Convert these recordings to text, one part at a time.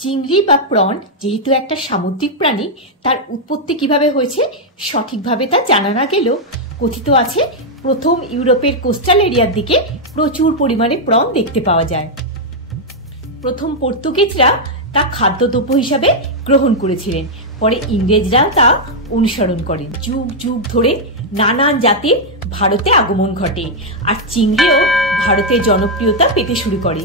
চিংড়ি বা প্রন যেহেতু একটা সামুদ্রিক প্রাণী, তার উৎপত্তি কিভাবে হয়েছে সঠিকভাবে তা জানা না গেলেও কথিত আছে প্রথম ইউরোপের কোস্টাল এরিয়ার দিকে প্রচুর পরিমাণে প্রন দেখতে পাওয়া যায়। প্রথম পর্তুগিজরা তা খাদ্যদ্রব্য হিসাবে গ্রহণ করেছিলেন, পরে ইংরেজরা তা অনুসরণ করেন। যুগ যুগ ধরে নানান জাতির ভারতে আগমন ঘটে, আর চিংড়িও ভারতে জনপ্রিয়তা পেতে শুরু করে।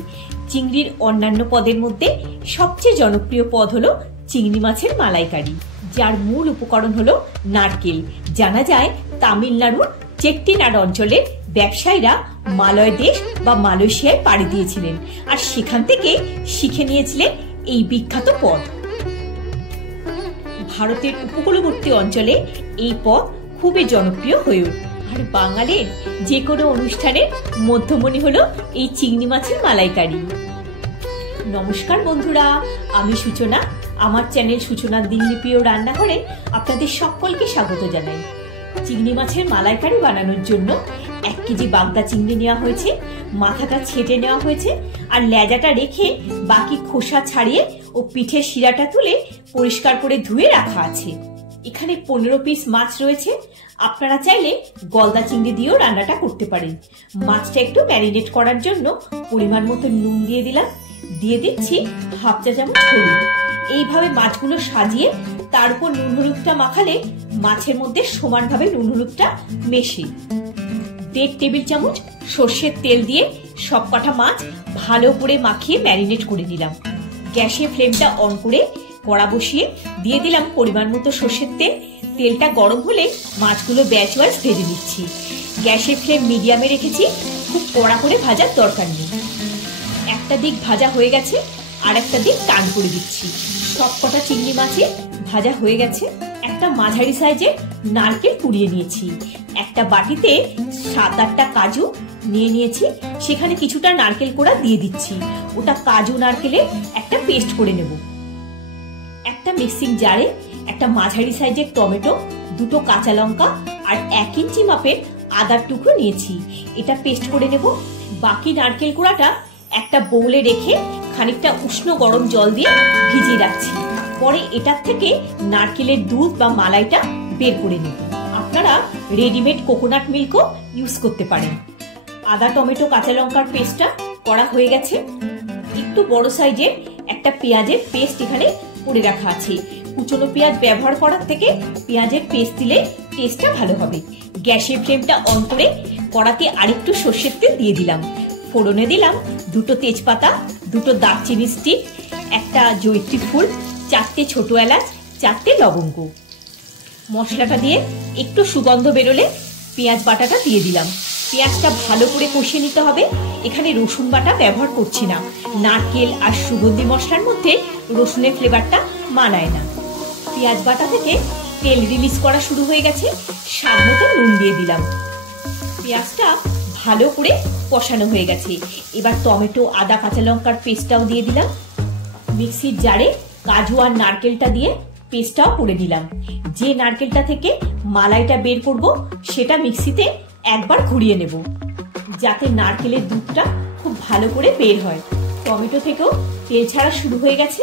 চিংড়ির অন্যান্য পদের মধ্যে সবচেয়ে জনপ্রিয় পদ হলো চিংড়ি মাছের মালাইকারি, যার মূল উপকরণ হলো নারকেল। জানা যায় তামিলনাড়ুর চেট্টিনাড় অঞ্চলের ব্যবসায়ীরা মালয় দেশ বা মালয়েশিয়ায় পাড়ি দিয়েছিলেন, আর সেখান থেকে শিখে নিয়েছিলেন এই বিখ্যাত পদ। ভারতের উপকূলবর্তী অঞ্চলে এই পদ খুবই জনপ্রিয় হয়ে ওঠে, আর বাঙালির যে কোনো অনুষ্ঠানের মধ্যমণি হলো এই চিংড়ি মাছের মালাইকারি। নমস্কার বন্ধুরা, আমি সূচনা। আমার চ্যানেল সূচনা দিনলিপি ও রান্নাঘরে আপনাদের সকলকে স্বাগত জানাই। চিংড়ি মাছের মালাইকারি বানানোর জন্য 1 কেজি বাগদা চিংড়ি নেওয়া হয়েছে। মাথাটা ছেটে নেওয়া হয়েছে, আর লেজাটা রেখে বাকি খোসা ছাড়িয়ে ও পিঠের শিরাটা তুলে পরিষ্কার করে ধুয়ে রাখা আছে। এখানে 15 পিস মাছ রয়েছে। আপনারা চাইলে গলদা চিংড়ি দিয়েও রান্নাটা করতে পারেন। মাছটা একটু ম্যারিনেট করার জন্য পরিমাণ মতো নুন দিয়ে দিলাম, দিয়ে দিচ্ছি 1/2 চা চামচ হলুদ। এইভাবে মাছগুলো সাজিয়ে তার উপর নুন হলুদটা মাখালে মাছের মধ্যে সমানভাবে নুন হলুদটা মেশে। 1.5 টেবিল চামচ সর্ষের তেল দিয়ে সবকটা মাছ ভালো করে মাখিয়ে ম্যারিনেট করে নিলাম। গ্যাসের ফ্লেমটা অন করে কড়া বসিয়ে দিয়ে দিলাম পরিমাণ মতো সর্ষের তেল। তেলটা গরম হলে মাছগুলো ব্যাচ ওয়াইজ ভেজে নিচ্ছি। গ্যাসের ফ্লেম মিডিয়ামে রেখেছি, খুব কড়া করে ভাজার দরকার নেই। একটা দিক ভাজা হয়ে গেছে, আর একটা দিক টান করে দিচ্ছি। সবকটা চিংড়ি মাছে ভাজা হয়ে গেছে। একটা মাঝারি সাইজে নারকেল কুড়িয়ে নিয়েছি। একটা বাটিতে 7-8টা কাজু নিয়ে নিয়েছি, সেখানে কিছুটা নারকেল কোড়া দিয়ে দিচ্ছি। ওটা কাজু নারকেলের একটা পেস্ট করে নেব। একটা মিক্সিং জারে একটা মাঝারি সাইজের টমেটো, 2টো কাঁচা লঙ্কা আর 1 ইঞ্চি মাপের আদার টুকরো নিয়েছি। এটা পেস্ট করে নেব। বাকি নারকেল কোড়াটা একটা বোলে রেখে খানিকটা উষ্ণ গরম জল দিয়ে ভিজিয়ে রাখছি। পরে এটার থেকে নারকেলের দুধ বা মালাইটা বের করে নেব। আপনারা রেডিমেড কোকোনাট মিল্কও ইউজ করতে পারেন। আদা টমেটো কাঁচা লঙ্কার পেস্টটা করা হয়ে গেছে। একটু বড় সাইজের একটা পেঁয়াজের পেস্ট এখানে করে রাখা আছে। কুচনো পেঁয়াজ ব্যবহার করার থেকে পেঁয়াজের পেস্ট দিলে টেস্টটা ভালো হবে। গ্যাসের ফ্লেমটা অন করে কড়াতে আরেকটু সর্ষের তেল দিয়ে দিলাম। ফোড়নে দিলাম 2টো তেজপাতা, 2টো দারচিনি স্টিক, একটা জয়িত্রী ফুল, 4টে ছোট এলাচ, 4টে লবঙ্গ। মশলাটা দিয়ে একটু সুগন্ধ বেরোলে পেঁয়াজ বাটাটা দিয়ে দিলাম। পেঁয়াজটা ভালো করে কষিয়ে নিতে হবে। এখানে রসুন বাটা ব্যবহার করছি না। নারকেল আর সুগন্ধি মশলার মধ্যে রসুনের ফ্লেভারটা মানায় না। পেঁয়াজ বাটা থেকে তেল রিলিজ করা শুরু হয়ে গেছে। স্বাদ মতো নুন দিয়ে দিলাম। পেঁয়াজটা ভালো করে কষানো হয়ে গেছে। এবার টমেটো আদা কাঁচা লঙ্কার পেস্টটাও দিয়ে দিলাম। মিক্সির জারে কাজু আর নারকেলটা দিয়ে পেস্টটাও করে দিলাম। যে নারকেলটা থেকে মালাইটা বের করব সেটা মিক্সিতে একবার ঘুরিয়ে নেব, যাতে নারকেলের দুধটা খুব ভালো করে বের হয়। টমেটো থেকেও তেল ছাড়া শুরু হয়ে গেছে।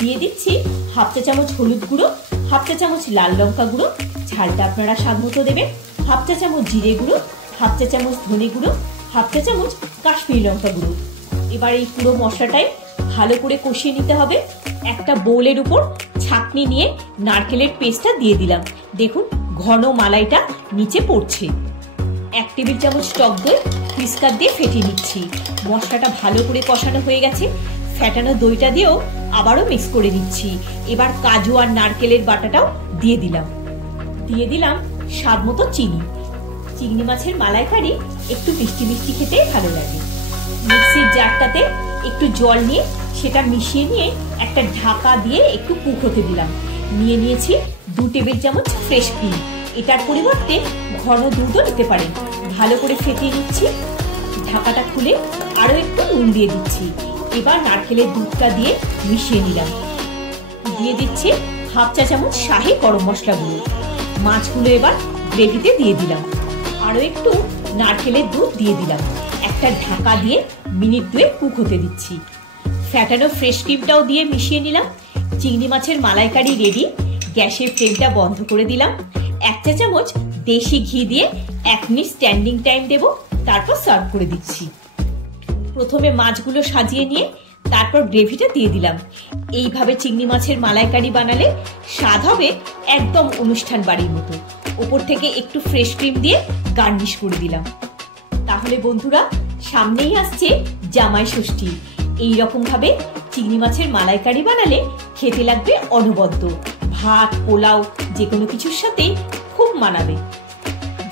দিয়ে দিচ্ছি 1/2 চা চামচ হলুদ গুঁড়ো, 1/2 চা চামচ লাল লঙ্কা গুঁড়ো, ঝালটা আপনারা স্বাদ মতো দেবেন, 1/2 চা চামচ জিরে গুঁড়ো, 1/2 চা চামচ ধনে গুঁড়ো, 1/2 চা চামচ কাশ্মীরি লঙ্কা গুঁড়ো। এবার এই পুরো মশলাটাই ভালো করে কষিয়ে নিতে হবে। একটা বোলের উপর ছাঁকনি নিয়ে নারকেলের পেস্টটা দিয়ে দিলাম। দেখুন ঘন মালাইটা নিচে পড়ছে। 1 টেবিল চামচ টক দই হুইস্কার দিয়ে ফেটিয়ে নিচ্ছি। মশলাটা ভালো করে কষানো হয়ে গেছে। ফ্যাটানো দইটা দিয়েও আবারও মিক্স করে নিচ্ছি। এবার কাজু আর নারকেলের বাটাটাও দিয়ে দিলাম। দিয়ে দিলাম স্বাদ মতো চিনি। চিংড়ি মাছের মালাইকারি একটু মিষ্টি মিষ্টি খেতে ভালো লাগে। মিক্সির জারটাতে একটু জল নিয়ে সেটা মিশিয়ে নিয়ে একটা ঢাকা দিয়ে একটু কুক হতে দিলাম। নিয়ে নিয়েছি 2 টেবিল চামচ ফ্রেশ ক্রিম। এটার পরিবর্তে ঘন দুধও নিতে পারেন। ভালো করে ফেটিয়ে নিচ্ছি। ঢাকাটা খুলে আরো একটু নুন দিয়ে দিচ্ছি। এবার নারকেলের দুধটা দিয়ে মিশিয়ে নিলাম। দিয়ে দিচ্ছি 1/2 চা চামচ শাহি গরম মশলা গুঁড়ো। মাছগুলো এবার গ্রেভিতে দিয়ে দিলাম। আরো একটু নারকেলের দুধ দিয়ে দিলাম। একটা ঢাকা দিয়ে মিনিট 2 কুক হতে দিচ্ছি। ফ্যাটানো ফ্রেশ ক্রিমটাও দিয়ে মিশিয়ে নিলাম। চিংড়ি মাছের মালাইকারি রেডি। গ্যাসের ফ্লেমটা বন্ধ করে দিলাম। 1 চা চামচ দেশি ঘি দিয়ে 1 মিনিট স্ট্যান্ডিং টাইম দেব, তারপর সার্ভ করে দিচ্ছি। প্রথমে মাছগুলো সাজিয়ে নিয়ে তারপর গ্রেভিটা দিয়ে দিলাম। এইভাবে চিংড়ি মাছের মালাইকারি বানালে স্বাদ হবে একদম অনুষ্ঠান বাড়ির মতো। উপর থেকে একটু ফ্রেশ ক্রিম দিয়ে গার্নিশ করে দিলাম। তাহলে বন্ধুরা, সামনেই আসছে জামাই ষষ্ঠী। এইরকম ভাবে চিংড়ি মাছের মালাইকারি বানালে খেতে লাগবে অনবদ্য। ভাত, পোলাও যে কোনো কিছুর সাথেই খুব মানাবে।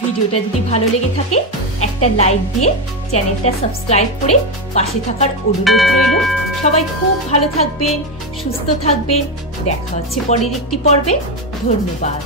ভিডিওটা যদি ভালো লেগে থাকে একটা লাইক দিয়ে চ্যানেলটা সাবস্ক্রাইব করে পাশে থাকার অনুরোধ রইল। সবাই খুব ভালো থাকবেন, সুস্থ থাকবেন। দেখা হচ্ছে পরের একটি পর্বে। ধন্যবাদ।